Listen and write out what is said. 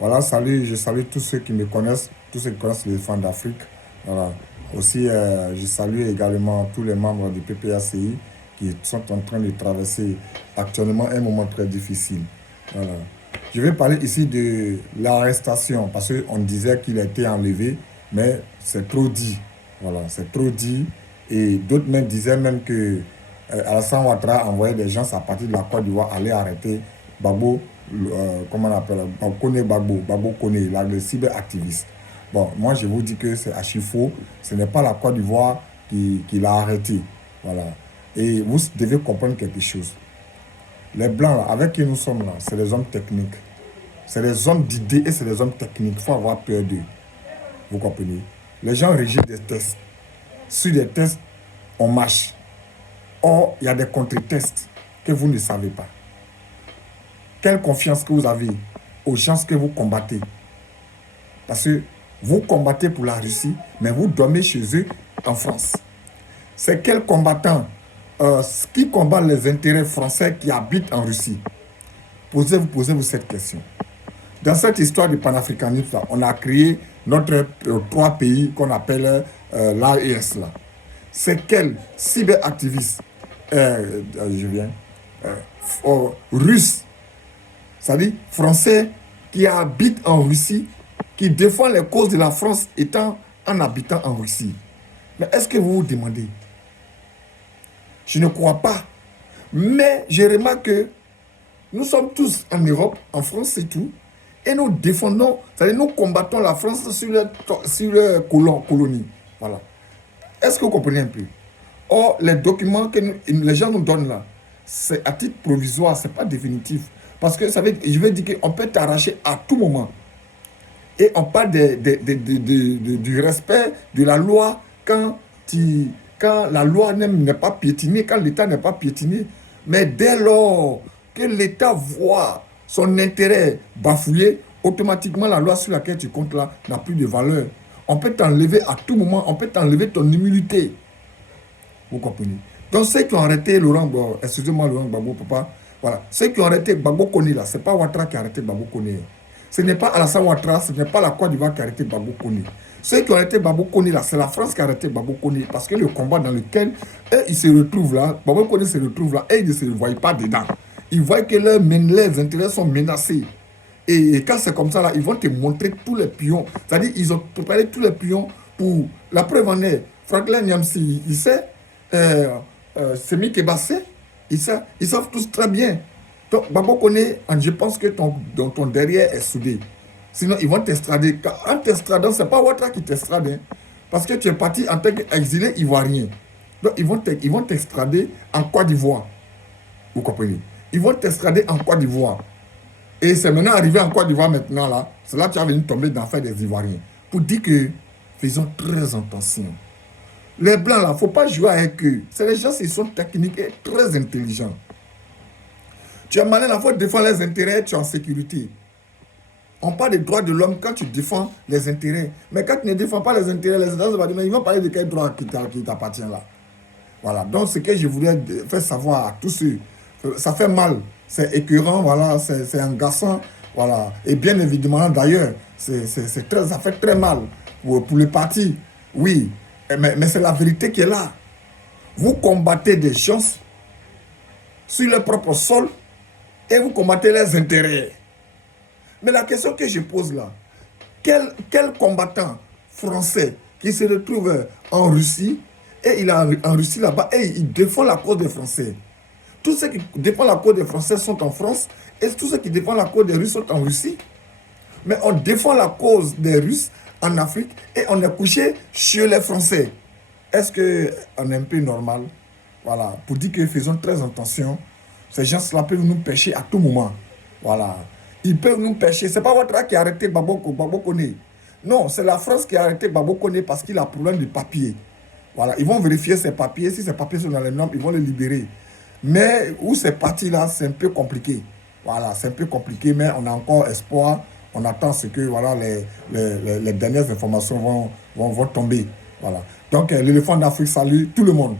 Voilà, salut, je salue tous ceux qui me connaissent, tous ceux qui connaissent l'éléphant d'Afrique. Voilà. Aussi, je salue également tous les membres du PPACI qui sont en train de traverser actuellement un moment très difficile. Voilà. Je vais parler ici de l'arrestation parce qu'on disait qu'il a été enlevé, mais c'est trop dit. Voilà, c'est trop dit. Et d'autres même disaient même que Alassane Ouattara envoyait des gens à partir de la Côte d'Ivoire aller arrêter Gbagbo, comment on appelle, Gbagbo Koné, le cyberactiviste. Bon, moi je vous dis que c'est archi faux. Ce n'est pas la Côte d'Ivoire qui l'a arrêté. Voilà. Et vous devez comprendre quelque chose. Les Blancs, là, avec qui nous sommes là, c'est des hommes techniques. C'est des hommes d'idées et c'est des hommes techniques. Il faut avoir peur d'eux. Vous comprenez? Les gens régissent des tests. Sur des tests, on marche. Or, il y a des contre-tests que vous ne savez pas. Quelle confiance que vous avez aux gens que vous combattez? Parce que vous combattez pour la Russie, mais vous dormez chez eux en France. C'est quel combattant qui combat les intérêts français qui habitent en Russie? Posez-vous cette question. Dans cette histoire du panafricanisme, on a créé notre trois pays qu'on appelle l'AES. C'est quel cyberactiviste russe, c'est-à-dire français qui habite en Russie, qui défend les causes de la France étant en habitant en Russie? Mais est-ce que vous vous demandez? Je ne crois pas. Mais je remarque que nous sommes tous en Europe, en France et tout, et nous défendons, c'est-à-dire nous combattons la France sur leur colonie. Voilà. Est-ce que vous comprenez un peu? Or, les documents que les gens nous donnent là, c'est à titre provisoire, ce n'est pas définitif. Parce que je veux dire qu'on peut t'arracher à tout moment. Et on parle du respect de la loi quand la loi n'est pas piétinée, quand l'État n'est pas piétiné. Mais dès lors que l'État voit son intérêt bafouillé, automatiquement la loi sur laquelle tu comptes là n'a plus de valeur. On peut t'enlever à tout moment, on peut t'enlever ton immunité. Vous comprenez? Donc ceux qui ont arrêté Laurent Gbagbo, papa, voilà. Ceux qui ont arrêté Gbagbo Koné là, ce n'est pas Ouattara qui a arrêté Gbagbo Koné. Ce n'est pas Alassane Ouattara, ce n'est pas la Côte d'Ivoire qui a arrêté Gbagbo Koné. Ceux qui ont arrêté Gbagbo Koné là, c'est la France qui a arrêté Gbagbo Koné. Parce que le combat dans lequel ils se retrouvent là, Gbagbo Koné se retrouve là, et ils ne se voient pas dedans. Ils voient que leurs intérêts sont menacés. Et quand c'est comme ça là, ils vont te montrer tous les pions. C'est-à-dire ils ont préparé tous les pions pour... La preuve en est, Franklin Nyamsi, il sait, Semi Kebassé, ils savent tous très bien. Donc, Gbagbo Koné, je pense que ton derrière est soudé. Sinon, ils vont t'estrader. En t'estradant, ce n'est pas Ouattara qui t'estrade. Hein, parce que tu es parti en tant qu'exilé ivoirien. Donc, ils vont t'extrader en Côte d'Ivoire. Vous comprenez? Ils vont t'extrader en Côte d'Ivoire. Et c'est maintenant arrivé en Côte d'Ivoire maintenant, là. C'est là que tu as venu tomber dans l'affaire des Ivoiriens. Pour dire que, faisons très attention. Les Blancs, là, il ne faut pas jouer avec eux. C'est les gens qui sont techniques et très intelligents. Tu es malin, il faut défendre les intérêts, tu es en sécurité. On parle des droits de l'homme quand tu défends les intérêts. Mais quand tu ne défends pas les intérêts, les intérêts, ils vont parler de quel droit qui t'appartient là. Voilà. Donc, ce que je voulais faire savoir à tous ceux, ça fait mal. C'est écœurant, voilà, c'est agaçant, voilà. Et bien évidemment, d'ailleurs, ça fait très mal pour le parti. Oui, mais c'est la vérité qui est là. Vous combattez des gens sur leur propre sol et vous combattez les intérêts. Mais la question que je pose là, quel combattant français qui se retrouve en Russie et il est en Russie là-bas et il défend la cause des Français? Tous ceux qui défendent la cause des Français sont en France et tous ceux qui défendent la cause des Russes sont en Russie. Mais on défend la cause des Russes en Afrique et on est couché chez les Français. Est-ce qu'on est un peu normal? Voilà, pour dire que faisons très attention. Ces gens-là peuvent nous pêcher à tout moment. Voilà. Ils peuvent nous pêcher. Ce n'est pas Ouattara qui a arrêté Gbagbo Koné. Non, c'est la France qui a arrêté Gbagbo Koné parce qu'il a problème de papier. Voilà, ils vont vérifier ses papiers. Si ses papiers sont dans les normes, ils vont les libérer. Mais où c'est parti là, c'est un peu compliqué. Voilà, c'est un peu compliqué, mais on a encore espoir. On attend ce que voilà, les dernières informations vont tomber. Voilà. Donc, l'éléphant d'Afrique salue tout le monde.